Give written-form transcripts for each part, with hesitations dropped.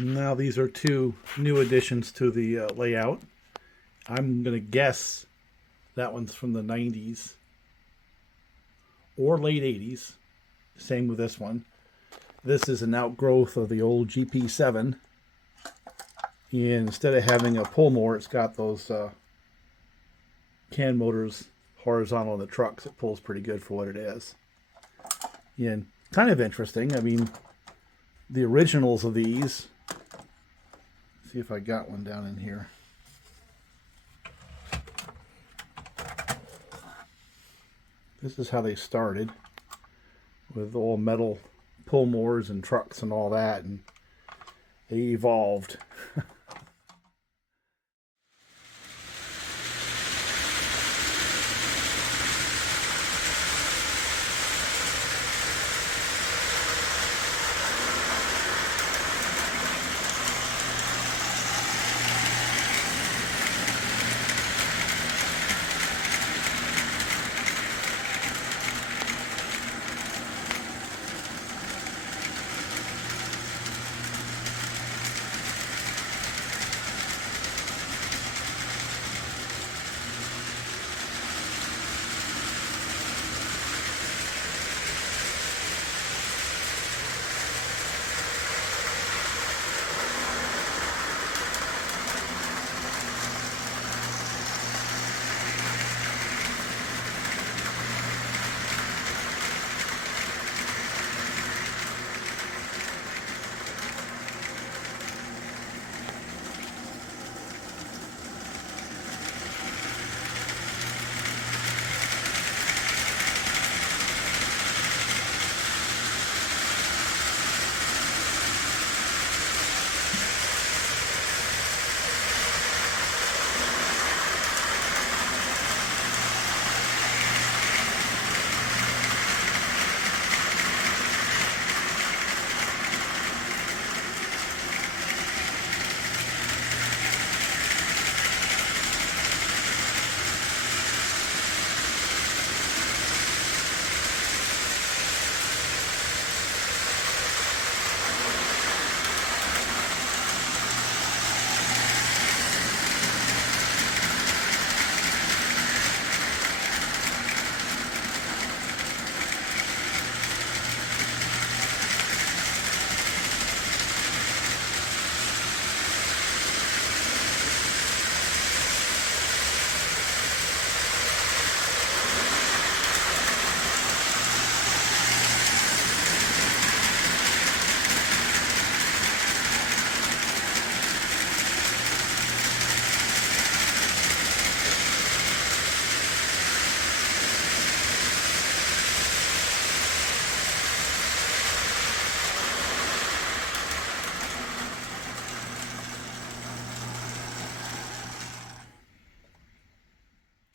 Now these are two new additions to the layout. I'm going to guess that one's from the 90s or late 80s. Same with this one. This is an outgrowth of the old GP7. And instead of having a pull mower, it's got those can motors horizontal in the trucks. It pulls pretty good for what it is. And kind of interesting. I mean, the originals of these, see if I got one down in here. This is how they started, with all metal pull mowers and trucks and all that, and they evolved.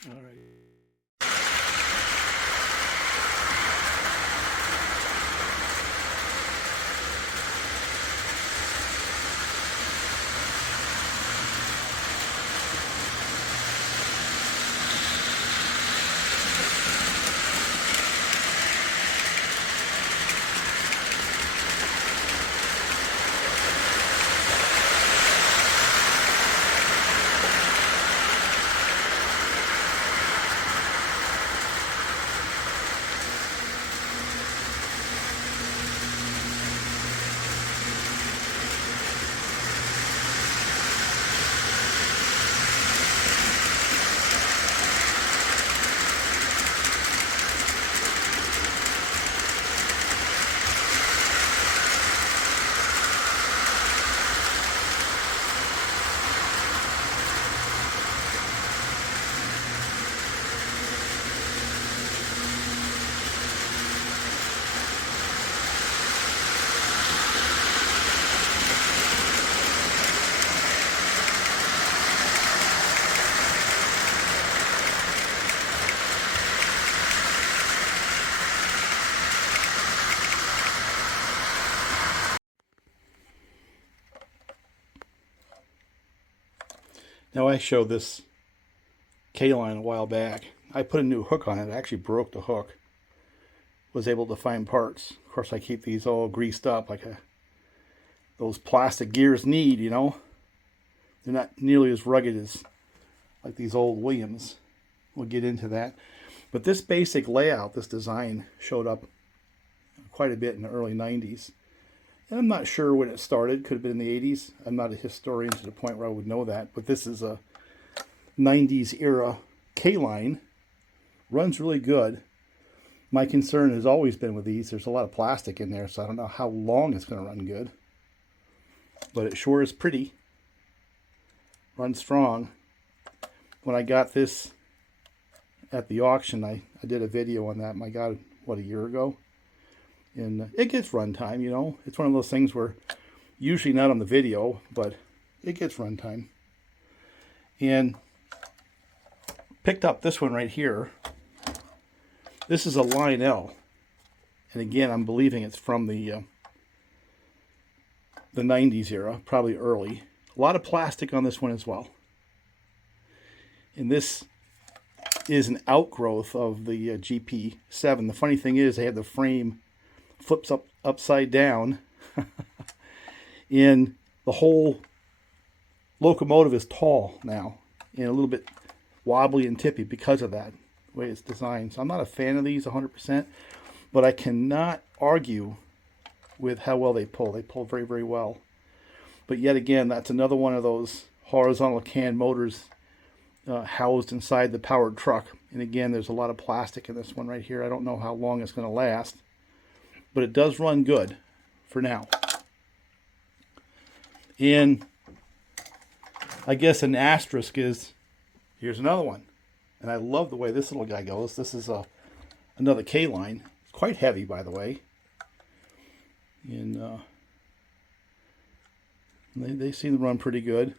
All right. Now I showed this K-line a while back. I put a new hook on it. I actually broke the hook. Was able to find parts. Of course, I keep these all greased up like the those plastic gears need, you know. They're not nearly as rugged as like these old Williams. We'll get into that. But this basic layout, this design, showed up quite a bit in the early 90s. And I'm not sure when it started. Could have been in the 80s. I'm not a historian to the point where I would know that. But this is a 90s era K-line. Runs really good. My concern has always been with these, there's a lot of plastic in there, so I don't know how long it's going to run good. But it sure is pretty. Runs strong. When I got this at the auction, I did a video on that. I got it, what, a year ago? And it gets runtime, you know. It's one of those things where, usually not on the video, but it gets runtime. And picked up this one right here. This is a Lionel. And again, I'm believing it's from the 90s era, probably early. A lot of plastic on this one as well. And this is an outgrowth of the GP7. The funny thing is, they have the frame flips upside down. And the whole locomotive is tall now and a little bit wobbly and tippy because of that, the way it's designed. So I'm not a fan of these 100%, but I cannot argue with how well they pull. They pull very, very well. But yet again, that's another one of those horizontal can motors housed inside the powered truck. And again, there's a lot of plastic in this one right here. I don't know how long it's going to last, but it does run good for now. And I guess an asterisk is, here's another one. And I love the way this little guy goes. This is another K-line. It's quite heavy, by the way. And they seem to run pretty good.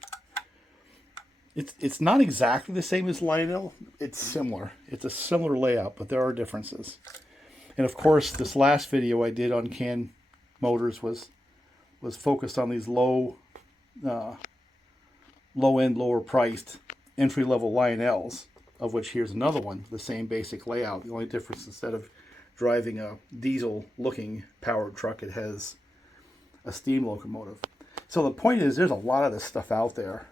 It's not exactly the same as Lionel. It's similar. It's a similar layout, but there are differences. And of course, this last video I did on can motors was focused on these low end, lower priced entry-level Lionels, of which here's another one, the same basic layout. The only difference, instead of driving a diesel-looking powered truck, it has a steam locomotive. So the point is, there's a lot of this stuff out there.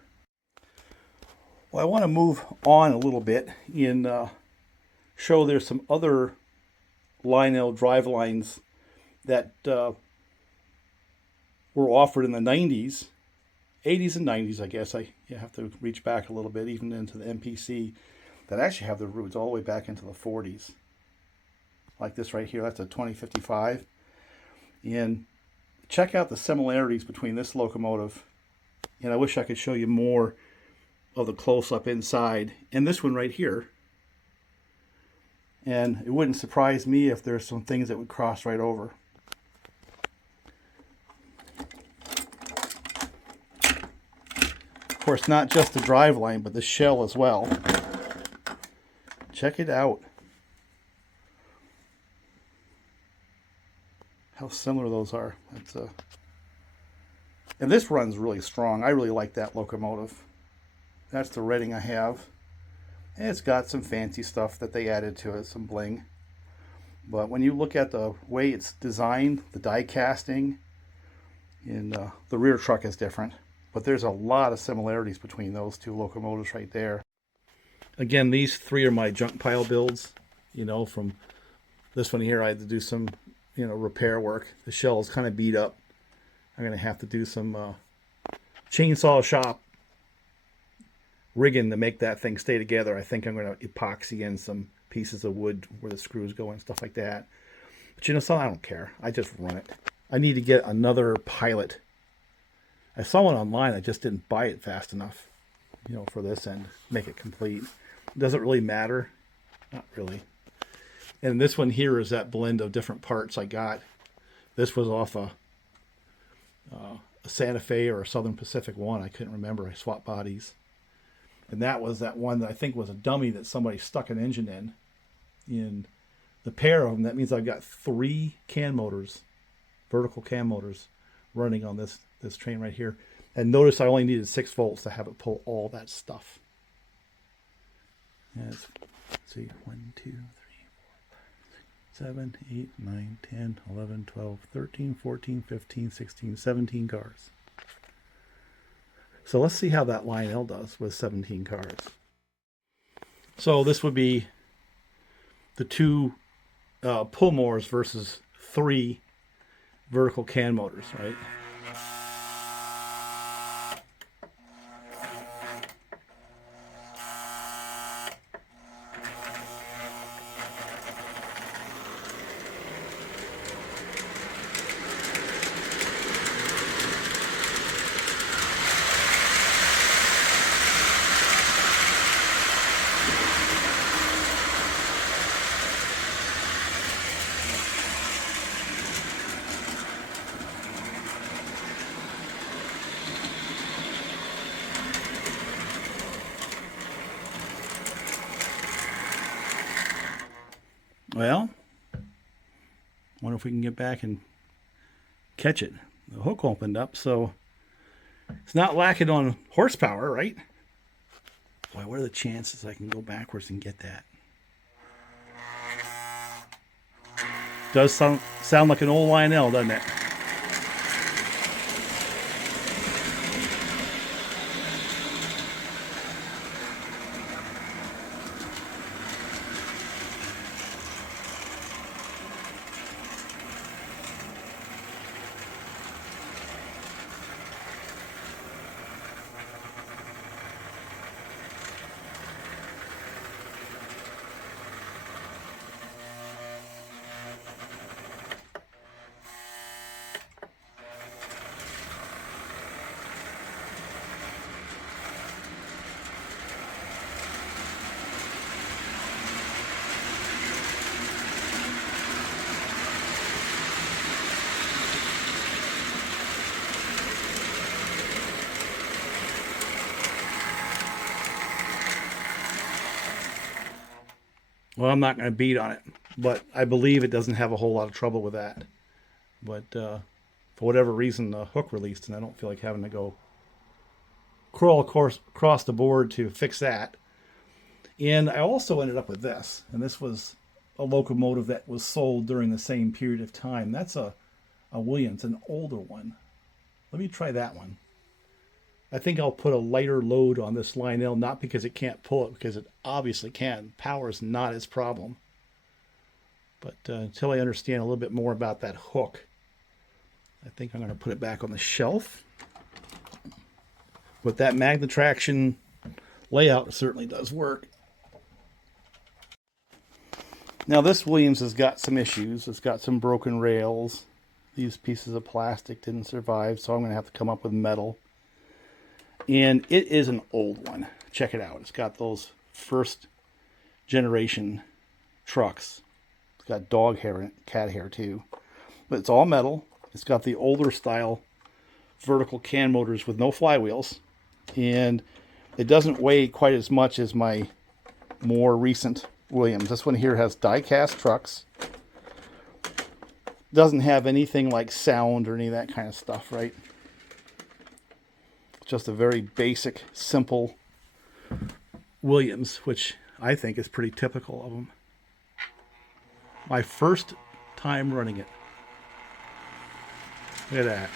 Well, I want to move on a little bit and show there's some other Lionel drivelines that were offered in the 90s, 80s and 90s, I guess. You have to reach back a little bit, even into the MPC, that actually have their roots all the way back into the 40s. Like this right here, that's a 2055. And check out the similarities between this locomotive, and I wish I could show you more of the close-up inside, and this one right here. And it wouldn't surprise me if there's some things that would cross right over. Of course, not just the driveline, but the shell as well. Check it out. How similar those are. That's and this runs really strong. I really like that locomotive. That's the rating I have. And it's got some fancy stuff that they added to it, some bling. But when you look at the way it's designed, the die casting, and the rear truck is different. But there's a lot of similarities between those two locomotives right there. Again, these three are my junk pile builds. You know, from this one here, I had to do some, repair work. The shell is kind of beat up. I'm going to have to do some chainsaw shop rigging to make that thing stay together. I think I'm going to epoxy in some pieces of wood where the screws go and stuff like that. But I don't care. I just run it. I need to get another pilot. I saw one online. I just didn't buy it fast enough, for this end. Make it complete. Does it really matter? Not really. And this one here is that blend of different parts I got. This was off a Santa Fe or a Southern Pacific one. I couldn't remember. I swapped bodies. And that was that one that I think was a dummy that somebody stuck an engine in. In the pair of them, that means I've got 3 can motors, vertical can motors, running on this train right here. And notice I only needed 6 volts to have it pull all that stuff. And let's see, 1, 2, 3, 4, 5, 6. 7, 8, 9, 10, 11, 12, 13, 14, 15, 16, 17 cards. So let's see how that Lionel does with 17 cards. So this would be the 2 pull motors versus 3 vertical can motors, right? Well, wonder if we can get back and catch it. The hook opened up, so it's not lacking on horsepower, right? Boy, what are the chances I can go backwards and get that? Does sound like an old Lionel, doesn't it? Well, I'm not going to beat on it, but I believe it doesn't have a whole lot of trouble with that. But for whatever reason, the hook released, and I don't feel like having to go crawl across the board to fix that. And I also ended up with this, and this was a locomotive that was sold during the same period of time. That's a Williams, an older one. Let me try that one. I think I'll put a lighter load on this Lionel, not because it can't pull it, because it obviously can. Power is not its problem. But until I understand a little bit more about that hook, I think I'm going to put it back on the shelf. But that magnet traction layout certainly does work. Now this Williams has got some issues. It's got some broken rails. These pieces of plastic didn't survive, so I'm going to have to come up with metal. And it is an old one. Check it out. It's got those first generation trucks. It's got dog hair and cat hair too. But it's all metal. It's got the older style vertical can motors with no flywheels. And it doesn't weigh quite as much as my more recent Williams. This one here has die-cast trucks. Doesn't have anything like sound or any of that kind of stuff, right? Just a very basic, simple Williams, which I think is pretty typical of them. My first time running it. Look at that.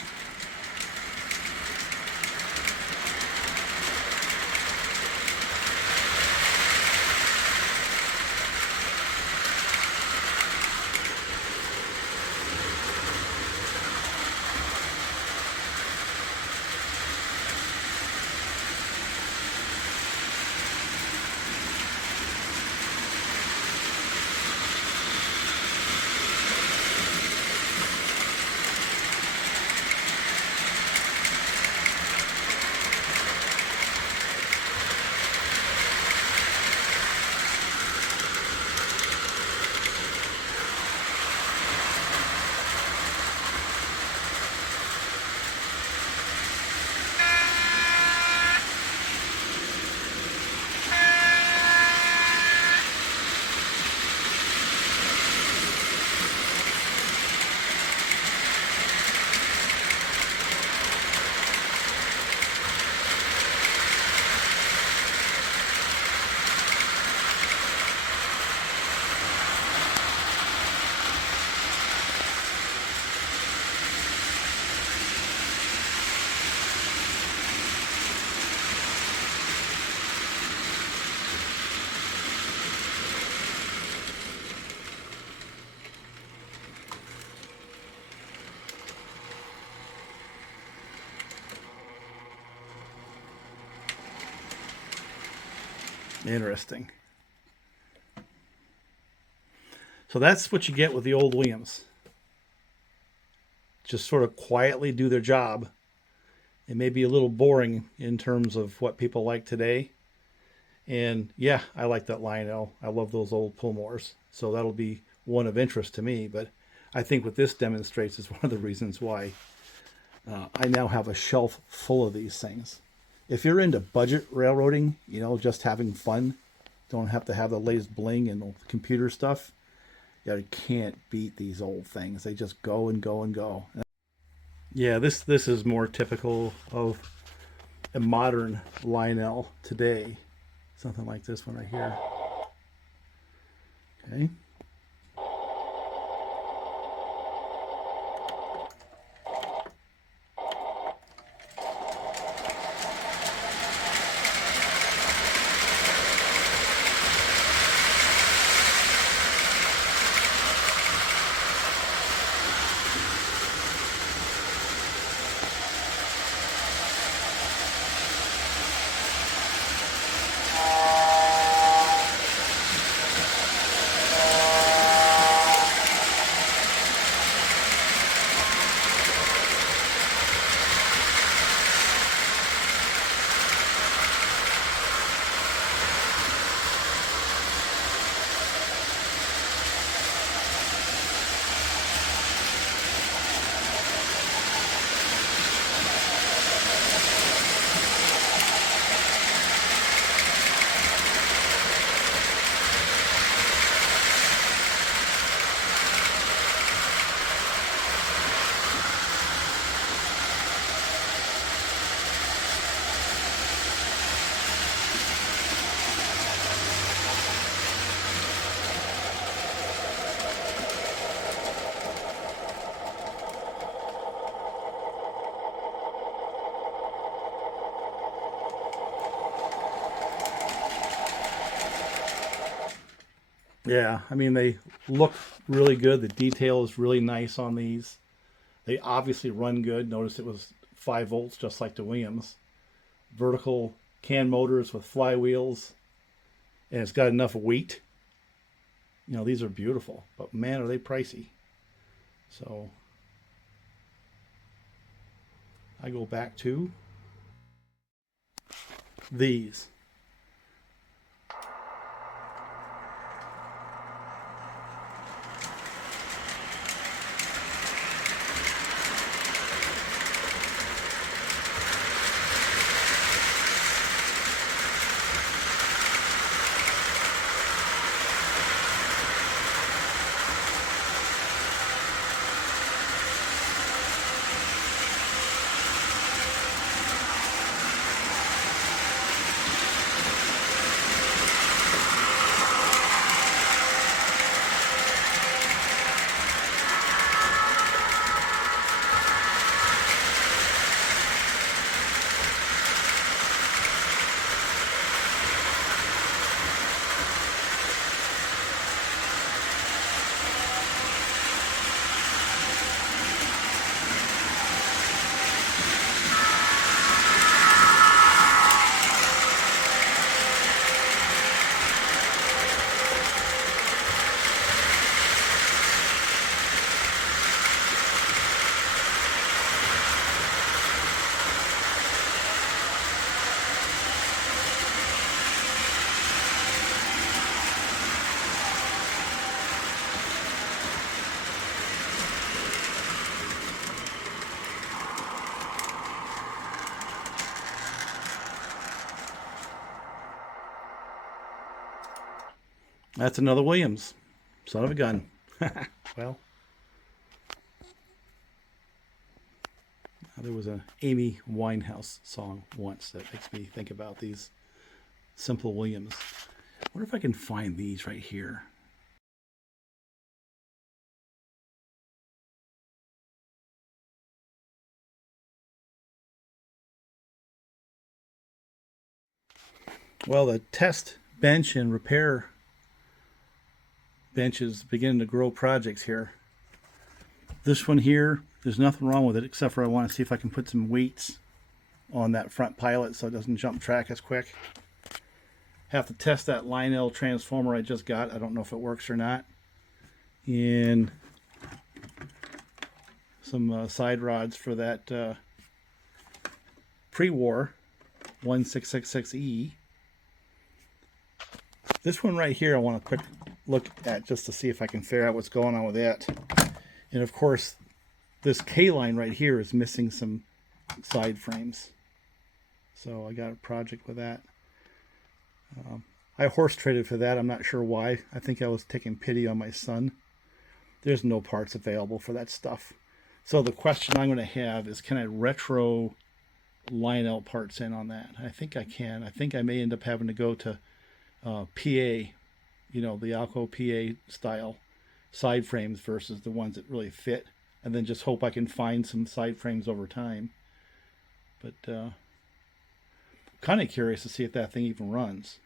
Interesting. So that's what you get with the old Williams. Just sort of quietly do their job. It may be a little boring in terms of what people like today. And yeah, I like that Lionel. I love those old Pullmores. So that'll be one of interest to me. But I think what this demonstrates is one of the reasons why I now have a shelf full of these things. If you're into budget railroading, you know, just having fun, don't have to have the latest bling and computer stuff, you can't beat these old things. They just go and go and go. Yeah, this is more typical of a modern Lionel today. Something like this one right here. Okay. Yeah, I mean, they look really good. The detail is really nice on these. They obviously run good. Notice it was 5 volts, just like the Williams. Vertical can motors with flywheels. And it's got enough weight. You know, these are beautiful. But man, are they pricey. So I go back to these. That's another Williams. Son of a gun. Well, there was an Amy Winehouse song once that makes me think about these simple Williams. I wonder if I can find these right here. Well, the test bench and repair bench is beginning to grow projects here. This one here, there's nothing wrong with it except for I want to see if I can put some weights on that front pilot so it doesn't jump track as quick. Have to test that Lionel transformer I just got. I don't know if it works or not. And some side rods for that pre-war 1666E. This one right here I want a quick look at just to see if I can figure out what's going on with that. And of course, this K-line right here is missing some side frames. So I got a project with that. I horse traded for that. I'm not sure why. I think I was taking pity on my son. There's no parts available for that stuff. So the question I'm going to have is, can I retro Lionel parts in on that? I think I can. I think I may end up having to go to PA, you know, the Alco PA style side frames versus the ones that really fit, and then just hope I can find some side frames over time. But kind of curious to see if that thing even runs.